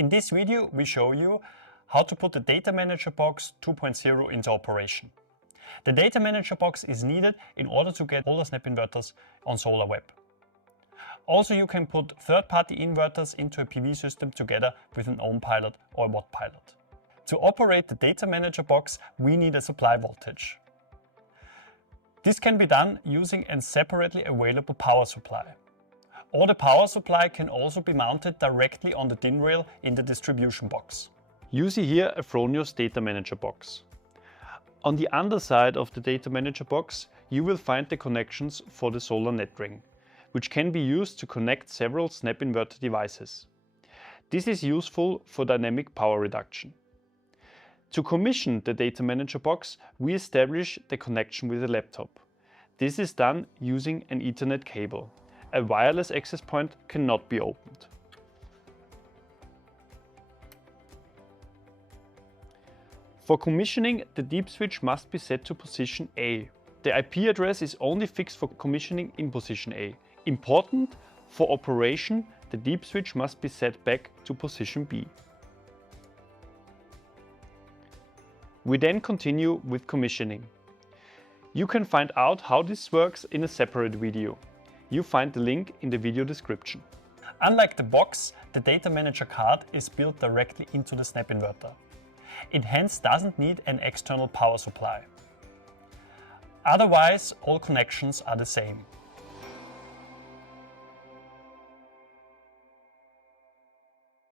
In this video, we show you how to put the Datamanager Box 2.0 into operation. The Datamanager Box is needed in order to get all the SnapInverters on Solar.web. Also, you can put third-party inverters into a PV system together with an Ohmpilot or a Wattpilot. To operate the Datamanager Box, we need a supply voltage. This can be done using a separately available power supply. Or the power supply can also be mounted directly on the DIN rail in the distribution box. You see here a Fronius Datamanager Box. On the underside of the Datamanager Box, you will find the connections for the solar net ring, which can be used to connect several SnapInverter devices. This is useful for dynamic power reduction. To commission the Datamanager Box, we establish the connection with the laptop. This is done using an Ethernet cable. A wireless access point cannot be opened. For commissioning, the deep switch must be set to position A. The IP address is only fixed for commissioning in position A. Important, for operation, the deep switch must be set back to position B. We then continue with commissioning. You can find out how this works in a separate video. You find the link in the video description. Unlike the box, the Datamanager card is built directly into the SnapInverter. It hence doesn't need an external power supply. Otherwise, all connections are the same.